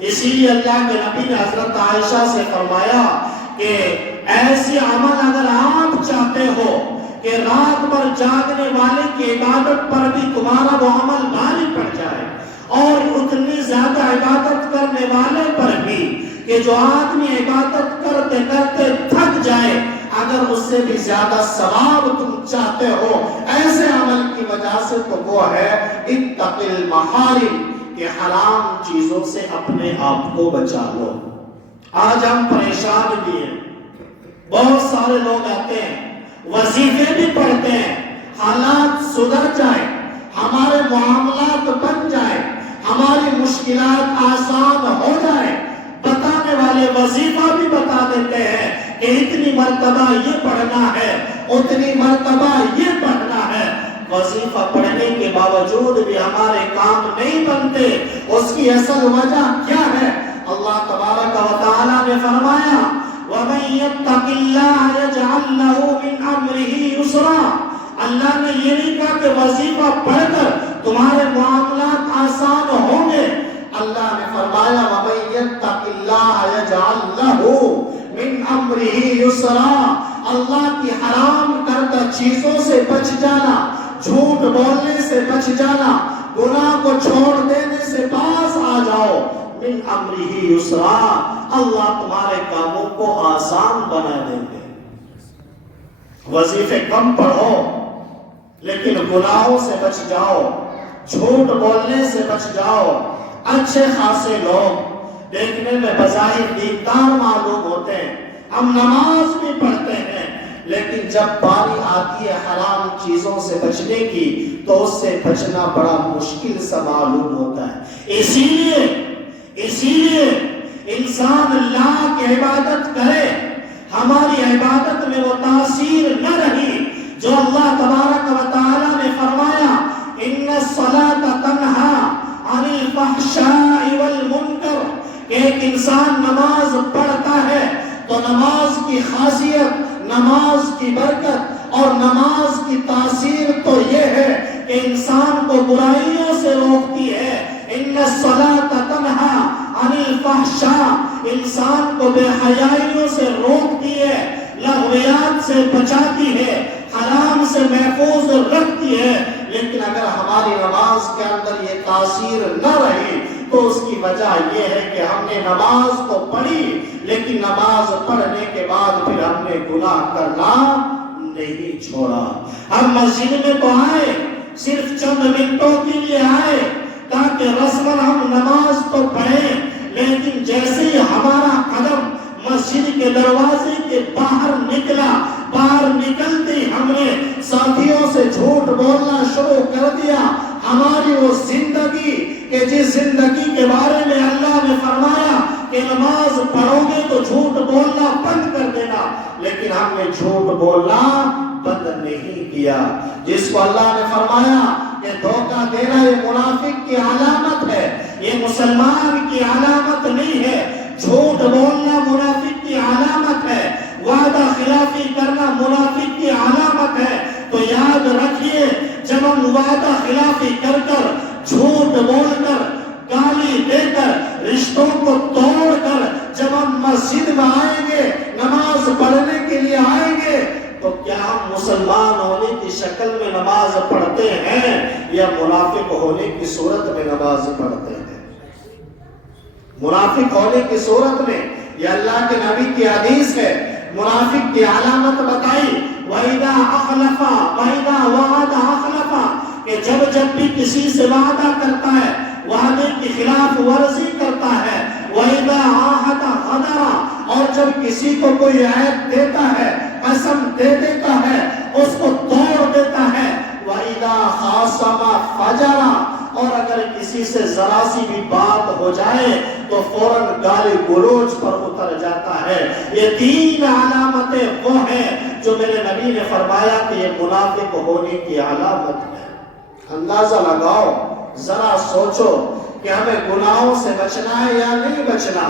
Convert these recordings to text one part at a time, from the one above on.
اسی لیے اللہ کے نبی نے حضرت عائشہ سے فرمایا کہ ایسے عمل اگر آپ چاہتے ہو کہ رات بھر جاگنے والے کی عبادت پر بھی تمہارا وہ عمل بھاری پڑ جائے، اور اتنی زیادہ عبادت کرنے والے پر بھی کہ جو آدمی عبادت کرتے کرتے تھک جائے، اگر اس سے بھی زیادہ ثواب تم چاہتے ہو ایسے عمل کی وجہ سے، تو وہ ہے اتق المحارم، کہ حرام چیزوں سے اپنے آپ کو بچا لو۔ آج ہم پریشان بھی ہیں، بہت سارے لوگ آتے ہیں، وظیفے بھی پڑھتے ہیں، حالات سدھر جائیں، ہمارے معاملات بن جائیں، ہماری مشکلات آسان ہو جائیں، بتانے والے وظیفہ بھی بتا دیتے ہیں کہ اتنی مرتبہ یہ پڑھنا ہے، اتنی مرتبہ یہ پڑھنا ہے۔ وظیفہ پڑھنے کے باوجود بھی ہمارے کام نہیں بنتے، اس کی اصل وجہ کیا ہے؟ اللہ تبارک و تعالی نے فرمایا وَمَن يَتَّقِ اللَّهَ يَجْعَلْ لَهُ مِنْ أَمْرِهِ يُسْرًا۔ اللہ نے یہ نہیں کہا کہ وظیفہ پڑھ کر تمہارے معاملات آسان ہوں گے، اللہ نے فرمایا وَمَن يَتَّقِ اللَّهَ يَجْعَلْ لَهُ مِنْ أَمْرِهِ يُسْرًا۔ اللہ کی حرام کردہ چیزوں سے بچ جانا، جھوٹ بولنے سے بچ جانا، گناہ کو چھوڑ دینے سے باز آ جاؤ، من امرہ یسرا، اللہ تمہارے کاموں کو آسان بنا دیں گے۔ وظیفے کم پڑھو لیکن گناہوں سے بچ جاؤ، جھوٹ بولنے سے بچ جاؤ۔ اچھے خاصے لوگ دیکھنے میں بظاہر دیندار معلوم ہوتے ہیں، ہم نماز بھی پڑھتے ہیں، لیکن جب باری آتی ہے حرام چیزوں سے بچنے کی تو اس سے بچنا بڑا مشکل سا معلوم ہوتا ہے۔ اسی لیے انسان اللہ کی عبادت کرے، ہماری عبادت میں وہ تاثیر نہ رہی جو اللہ تبارک و تعالی نے فرمایا ان الصلاۃ تنہا عن الفحشاء والمنکر، کہ ایک انسان نماز پڑھتا ہے تو نماز کی خاصیت، نماز کی برکت اور نماز کی تاثیر تو یہ ہے کہ انسان کو برائیوں سے روکتی ہے۔ ان الصلاۃ تنہا عن الفحشاء، انسان کو بے حیائیوں سے روکتی ہے، لغویات سے بچاتی ہے، حرام سے محفوظ رکھتی ہے۔ لیکن اگر ہماری نماز کے اندر یہ تاثیر نہ رہی تو اس کی وجہ یہ ہے کہ ہم نے نماز تو پڑھی لیکن نماز پڑھنے کے بعد پھر ہم نے گناہ کرنا نہیں چھوڑا۔ ہم مسجد میں تو آئے، صرف چند منٹوں کے لیے آئے تاکہ رسماً ہم نماز تو پڑھیں، لیکن جیسے ہی ہمارا قدم مسجد کے دروازے کے باہر نکلا، باہر نکلتے ہم نے ساتھیوں سے جھوٹ بولنا شروع کر دیا۔ ہماری وہ زندگی کہ جس زندگی کے بارے میں اللہ نے فرمایا کہ نماز پڑھو گے تو جھوٹ بولنا بند کر دینا، لیکن ہم نے جھوٹ بولنا بند نہیں کیا۔ جس کو اللہ نے فرمایا کہ دھوکہ دینا یہ منافق کی علامت ہے، یہ مسلمان کی علامت نہیں ہے۔ جھوٹ بولنا منافق کی علامت ہے، وعدہ خلافی کرنا منافق کی علامت ہے۔ تو یاد رکھیے جب ہم وعدہ خلافی کر کر، جھوٹ بول کر، گالی دے کر، رشتوں کو توڑ کر جب ہم مسجد میں آئیں گے، نماز پڑھنے کے لیے آئیں گے، تو کیا ہم مسلمان ہونے کی شکل میں نماز پڑھتے ہیں یا منافق ہونے کی صورت میں نماز پڑھتے ہیں؟ منافق ہونے کی صورت میں، یہ اللہ کے نبی کی حدیث ہے، منافق کی علامت بتائی وَإِذَا أَخْلَفَ وَإِذَا وَعَدَ أَخْلَفَ، کہ جب بھی کسی سے وعدہ کرتا ہے وعدے کی خلاف ورزی کرتا ہے، وَإِذَا عَاهَدَ غَدَرَ، اور جب کسی کو کوئی عہد دیتا ہے، قسم دے دیتا ہے، اس کو توڑ دیتا ہے، وَإِذَا خَاصَمَ فَجَرَ، اور اگر کسی سے ذرا سی بھی بات ہو جائے تو فوراً گالی گلوچ پر اتر جاتا ہے۔ یہ تین علامتیں وہ ہیں جو میرے نبی نے فرمایا کہ یہ منافق ہونے کی علامت ہے۔ اندازہ لگاؤ، ذرا سوچو کہ ہمیں گناہوں سے بچنا ہے یا نہیں بچنا۔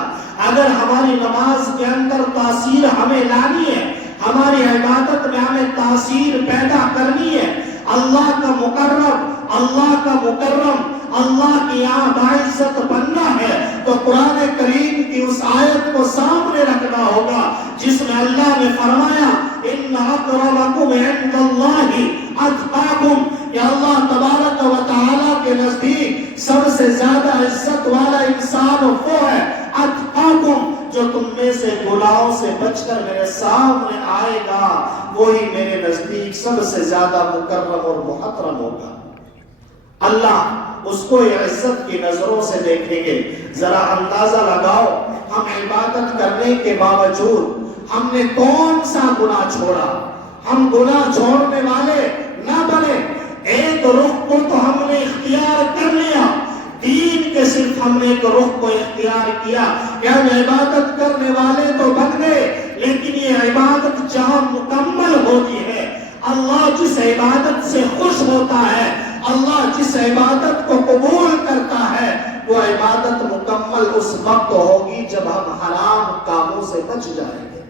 اگر ہماری نماز کے اندر تاثیر ہمیں لانی ہے، ہماری عبادت میں ہمیں تاثیر پیدا کرنی ہے، اللہ کا مکرم، اللہ کی یہاں باعزت بننا ہے، تو قرآن کریم کی اس آیت کو سامنے رکھنا ہوگا جس میں اللہ نے فرمایا ان اکرمکم عند اللہ اتقاکم، کہ اللہ تبارک و تعالی کے نزدیک سب سے زیادہ عزت والا انسان وہ ہے اتقاکم، جو تم میں سے گناہوں سے بچ کر میرے سامنے آئے گا وہی میرے نزدیک سب سے زیادہ مکرم اور محترم ہوگا۔ اللہ اس کو عزت کی نظروں سے دیکھیں گے۔ ذرا اندازہ لگاؤ ہم عبادت کرنے کے باوجود ہم نے کون سا گناہ چھوڑا؟ ہم گناہ چھوڑنے والے نہ بنے۔ ایک رخ کو تو ہم نے اختیار کر لیا، دین کے صرف ہم نے ایک رخ کو اختیار کیا کہ ہم عبادت کرنے والے تو بن گئے، لیکن یہ عبادت جہاں مکمل ہوتی ہے، اللہ جس عبادت سے خوش ہوتا ہے، اللہ جس عبادت کو قبول کرتا ہے، وہ عبادت مکمل اس وقت ہوگی جب ہم حرام کاموں سے بچ جائیں گے،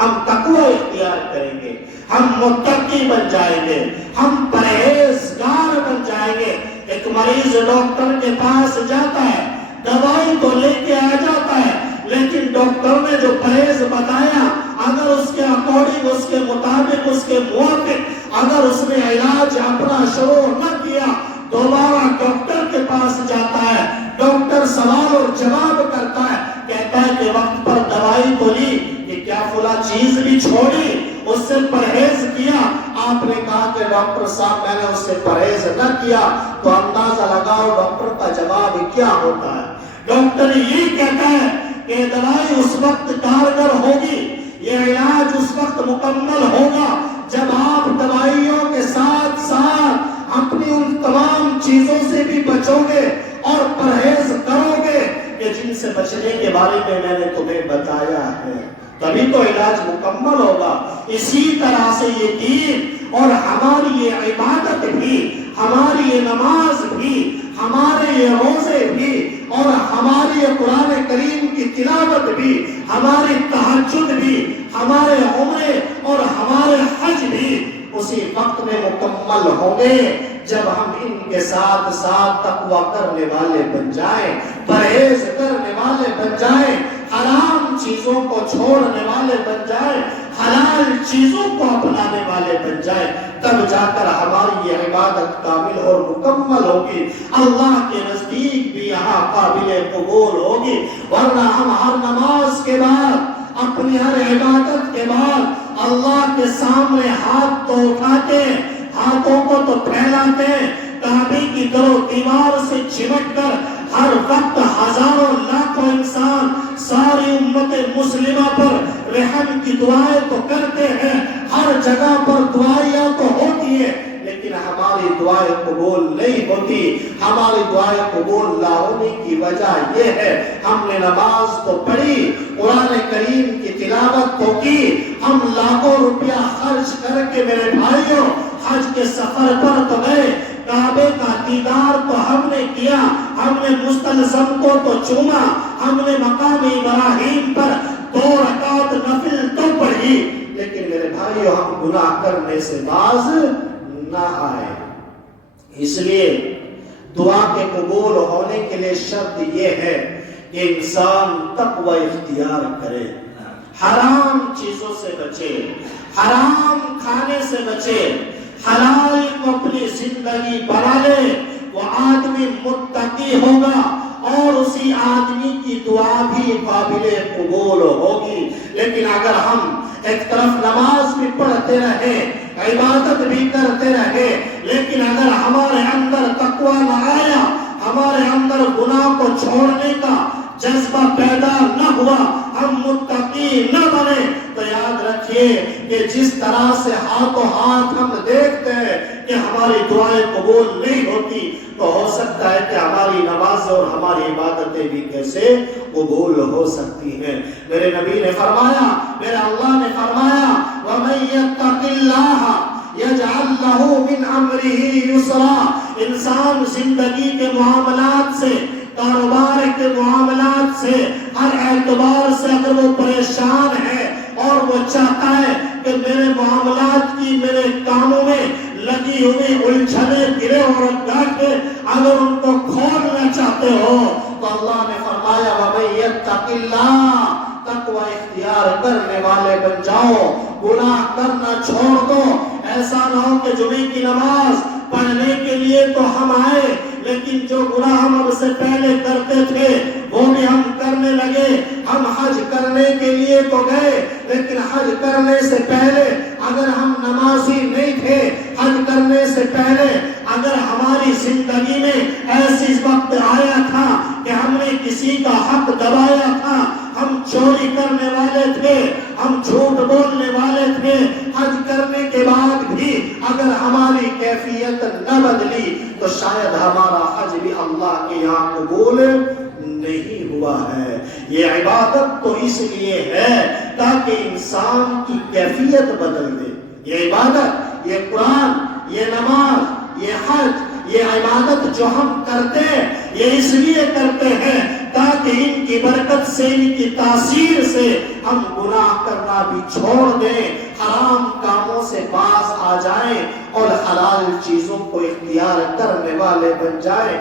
ہم تقوی اختیار کریں گے، ہم متقی بن جائیں گے، ہم پرہیزگار بن جائیں گے۔ ایک مریض ڈاکٹر کے پاس جاتا ہے، دوائی تو لے کے آ جاتا ہے، لیکن ڈاکٹر نے جو پرہیز بتایا اگر اس کے اکارڈنگ، اس کے مطابق، اس کے موافق اگر اس نے علاج اپنا شروع نہ کیا، دوبارہ ڈاکٹر کے پاس جاتا ہے، ڈاکٹر سوال اور جواب کرتا ہے، کہتا ہے کہ وقت پر دوائی تو لی، کہ کیا فلاں چیز بھی چھوڑی، اس سے پرہیز کیا؟ آپ نے کہا کہ ڈاکٹر صاحب میں نے اس سے پرہیز نہ کیا۔ تو اندازہ لگاؤ ڈاکٹر کا جواب کیا ہوتا ہے؟ ڈاکٹر یہ کہتا ہے کہ دوائی اس وقت کارگر ہوگی، یہ علاج اس وقت مکمل ہوگا جب آپ دوائیوں کے ساتھ ساتھ اپنی ان تمام چیزوں سے بھی بچو گے اور پرہیز کرو گے کہ جن سے بچنے کے بارے میں نے تمہیں بتایا ہے، تبھی تو علاج مکمل ہوگا۔ اسی طرح سے یہ دین اور ہماری یہ عبادت بھی، ہماری یہ نماز بھی، ہمارے یہ روزے بھی، اور ہماری یہ قرآن کریم کی تلاوت بھی، ہماری تہجد بھی، ہمارے عمرے اور ہمارے حج بھی اسی وقت میں مکمل ہوں گے جب ہم ان کے ساتھ ساتھ تقوی کرنے والے بن جائیں، پرہیز کرنے والے بن جائیں، حرام چیزوں کو چھوڑنے والے بن جائیں، حلال چیزوں کو اپنانے والے بن جائیں، تب جا کر ہماری یہ عبادت کامل اور مکمل ہوگی، اللہ کے نزدیک بھی یہاں قابل قبول ہوگی۔ ورنہ ہم ہر نماز کے بعد، اپنی ہر عبادت کے بعد اللہ کے سامنے ہاتھ تو اٹھاتے، ہاتھوں کو تو پھیلاتے، کعبے کی در و دیوار سے چمٹ کر ہر وقت ہزاروں لاکھوں انسان ساری امت مسلمہ پر رحم کی دعائیں تو کرتے ہیں، ہر جگہ پر دعائیاں تو ہوتی ہیں، لیکن ہماری دعائیں قبول نہیں ہوتی۔ ہماری دعائیں قبول نہ ہونے کی وجہ یہ ہے ہم نے نماز تو پڑھی، قرآن کریم کی تلاوت تو کی، ہم لاکھوں روپیہ خرچ کر کے میرے بھائیوں حج کے سفر پر تو گئے، کعبے کا دیدار تو ہم نے کیا، ہم نے مستلزم کو تو چوما، ہم نے مقام ابراہیم پر 2 رکعت نفل تو پڑھی، لیکن میرے بھائیوں ہم گناہ کرنے سے باز نہ آئے۔ اس لیے دعا کے قبول ہونے کے لیے شرط یہ ہے کہ انسان تقوی اختیار کرے، حرام چیزوں سے بچے، حرام کھانے سے بچے، حلال کو اپنی زندگی بنا لے، وہ آدمی متقی ہوگا اور اسی آدمی کی دعا بھی قابل قبول ہوگی۔ لیکن اگر ہم ایک طرف نماز بھی پڑھتے رہے، عبادت بھی کرتے رہے، لیکن اگر ہمارے اندر تقوی نہ آیا، ہمارے اندر گناہ کو چھوڑنے کا جذبہ پیدا نہ ہوا، ہم متقی نہ بنے، تو یاد رکھیے کہ جس طرح سے ہاتھوں ہاتھ ہم دیکھتے ہیں کہ ہماری دعائیں قبول نہیں ہوتی، تو ہو سکتا ہے کہ ہماری نماز اور ہماری عبادتیں بھی کیسے قبول ہو سکتی ہیں۔ میرے نبی نے فرمایا، میرے اللہ نے فرمایا وَمَن يَتَّقِ اللَّهَ يَجْعَلْ لَهُ مِنْ أَمْرِهِ يُسْرًا، انسان زندگی کے معاملات سے، کاروبار کے معاملات سے، ہر اعتبار سے اگر وہ پریشان ہے اور وہ چاہتا ہے کہ میرے معاملات کی، میرے کاموں میں لگی ہوئی الجھنے، گرے اور گاٹھیں اگر ان کو کھولنا چاہتے ہو، تو اللہ نے فرمایا وَاتَّقِ اللَّهَ، تقوی اختیار کرنے والے بن جاؤ، گناہ کرنا چھوڑ دو۔ ایسا نہ ہو کہ جمعے کی نماز پڑھنے کے لیے تو ہم آئے لیکن جو گناہ ہم اب سے پہلے کرتے تھے وہ بھی ہم کرنے لگے۔ ہم حج کرنے کے لیے تو گئے لیکن حج کرنے سے پہلے اگر ہم نمازی نہیں تھے، حج کرنے سے پہلے اگر ہماری زندگی میں ایسی وقت آیا تھا کہ ہم نے کسی کا حق دبایا تھا، ہم چوری کرنے والے تھے، ہم جھوٹ بولنے والے تھے، حج کرنے کے بعد بھی اگر ہماری کیفیت نہ بدلی تو شاید ہمارا حج بھی اللہ کے یہاں قبول نہیں ہوا ہے۔ یہ عبادت تو اس لیے ہے تاکہ انسان کی کیفیت بدل دے۔ یہ عبادت، یہ قرآن، یہ نماز، یہ حج، یہ عبادت جو ہم کرتے ہیں یہ اس لیے کرتے ہیں تاکہ ان کی برکت سے، ان کی تاثیر سے ہم گناہ کرنا بھی چھوڑ دیں، حرام کاموں سے باز آ جائیں اور حلال چیزوں کو اختیار کرنے والے بن جائیں۔